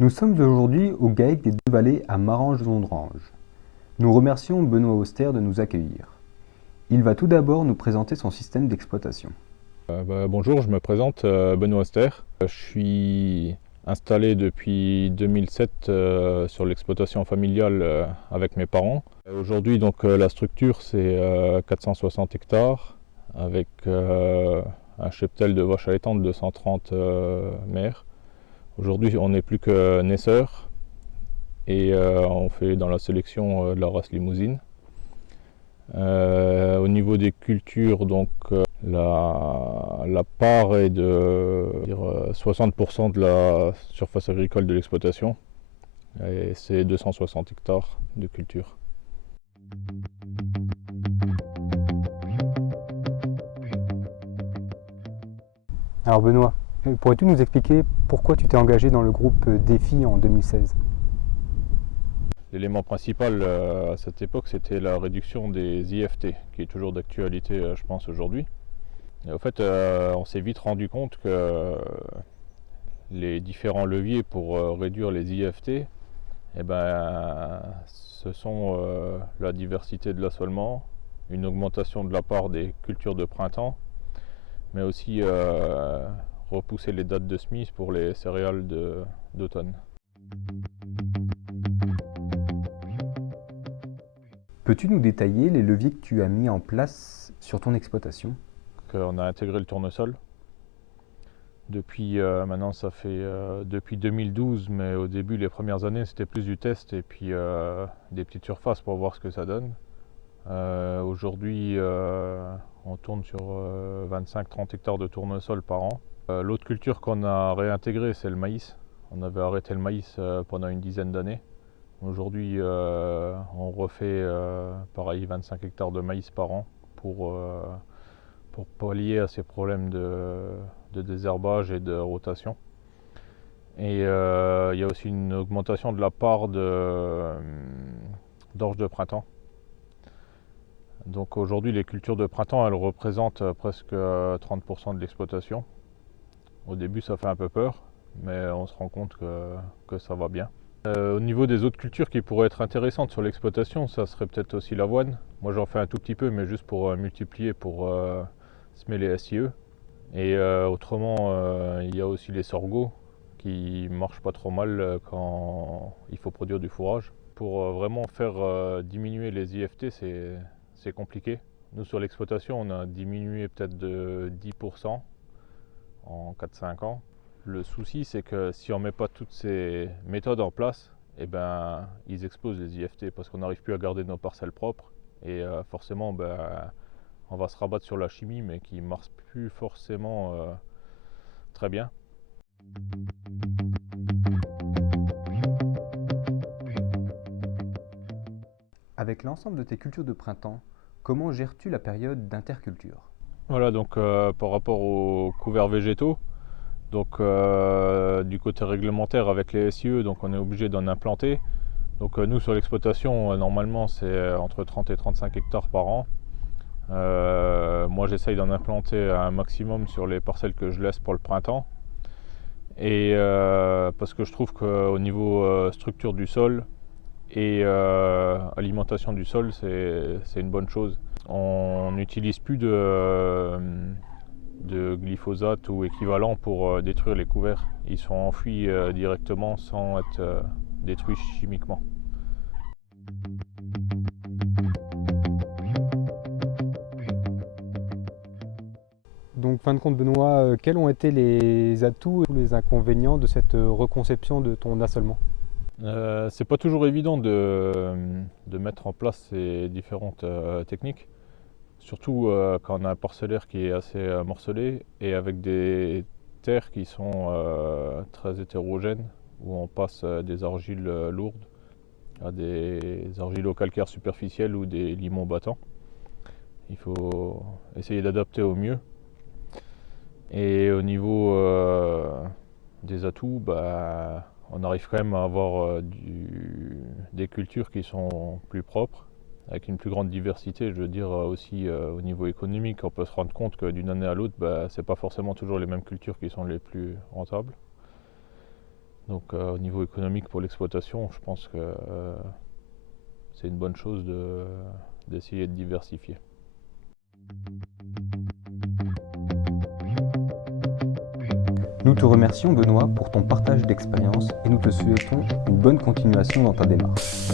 Nous sommes aujourd'hui au GAEC des Deux-Vallées à Marange-Londrange. Nous remercions Benoît Auster de nous accueillir. Il va tout d'abord nous présenter son système d'exploitation. Bonjour, je me présente Benoît Auster. Je suis installé depuis 2007 sur l'exploitation familiale avec mes parents. Aujourd'hui, la structure, c'est 460 hectares avec un cheptel de vaches allaitantes de 130 mères. Aujourd'hui, on n'est plus que naisseurs et on fait dans la sélection de la race Limousine. Au niveau des cultures, la part est de 60% de la surface agricole de l'exploitation et c'est 260 hectares de culture. Alors Benoît, pourrais-tu nous expliquer pourquoi tu t'es engagé dans le groupe Défi en 2016? L'élément principal à cette époque, c'était la réduction des IFT, qui est toujours d'actualité, je pense, aujourd'hui. Et au fait, on s'est vite rendu compte que les différents leviers pour réduire les IFT, ce sont la diversité de l'assolement, une augmentation de la part des cultures de printemps, mais aussi repousser les dates de semis pour les céréales d'automne. Peux-tu nous détailler les leviers que tu as mis en place sur ton exploitation? On a intégré le tournesol. Depuis maintenant, ça fait depuis 2012, mais au début, les premières années, c'était plus du test et puis des petites surfaces pour voir ce que ça donne. Aujourd'hui, on tourne sur 25-30 hectares de tournesol par an. L'autre culture qu'on a réintégrée, c'est le maïs. On avait arrêté le maïs pendant une dizaine d'années. Aujourd'hui, on refait pareil 25 hectares de maïs par an pour pallier à ces problèmes de désherbage et de rotation. Et il y a aussi une augmentation de la part d'orge de printemps. Donc aujourd'hui, les cultures de printemps, elles représentent presque 30% de l'exploitation. Au début, ça fait un peu peur, mais on se rend compte que ça va bien. Au niveau des autres cultures qui pourraient être intéressantes sur l'exploitation, ça serait peut-être aussi l'avoine. Moi, j'en fais un tout petit peu, mais juste pour multiplier, pour semer les SIE. Et autrement, il y a aussi les sorgho qui marchent pas trop mal quand il faut produire du fourrage. Pour vraiment faire diminuer les IFT, c'est compliqué. Nous, sur l'exploitation, on a diminué peut-être de 10% en 4-5 ans. Le souci, c'est que si on ne met pas toutes ces méthodes en place, ils explosent les IFT parce qu'on n'arrive plus à garder nos parcelles propres. Et forcément, on va se rabattre sur la chimie, mais qui ne marche plus forcément très bien. Avec l'ensemble de tes cultures de printemps, comment gères-tu la période d'interculture? Voilà, par rapport aux couverts végétaux, du côté réglementaire avec les SIE, donc on est obligé d'en implanter. Nous sur l'exploitation, normalement c'est entre 30 et 35 hectares par an. Moi j'essaye d'en implanter un maximum sur les parcelles que je laisse pour le printemps. Et parce que je trouve qu'au niveau structure du sol et alimentation du sol, c'est une bonne chose. On n'utilise plus de glyphosate ou équivalent pour détruire les couverts. Ils sont enfouis directement sans être détruits chimiquement. Donc, fin de compte, Benoît, quels ont été les atouts et les inconvénients de cette reconception de ton assolement? C'est pas toujours évident de mettre en place ces différentes techniques, surtout quand on a un parcellaire qui est assez morcelé et avec des terres qui sont très hétérogènes, où on passe des argiles lourdes à des argilo-calcaires superficiels ou des limons battants. Il faut essayer d'adapter au mieux. Et au niveau des atouts, on arrive quand même à avoir des cultures qui sont plus propres, avec une plus grande diversité. Je veux dire aussi au niveau économique, on peut se rendre compte que d'une année à l'autre, c'est pas forcément toujours les mêmes cultures qui sont les plus rentables. Donc au niveau économique pour l'exploitation, je pense que c'est une bonne chose d'essayer de diversifier. Nous te remercions Benoît pour ton partage d'expérience et nous te souhaitons une bonne continuation dans ta démarche.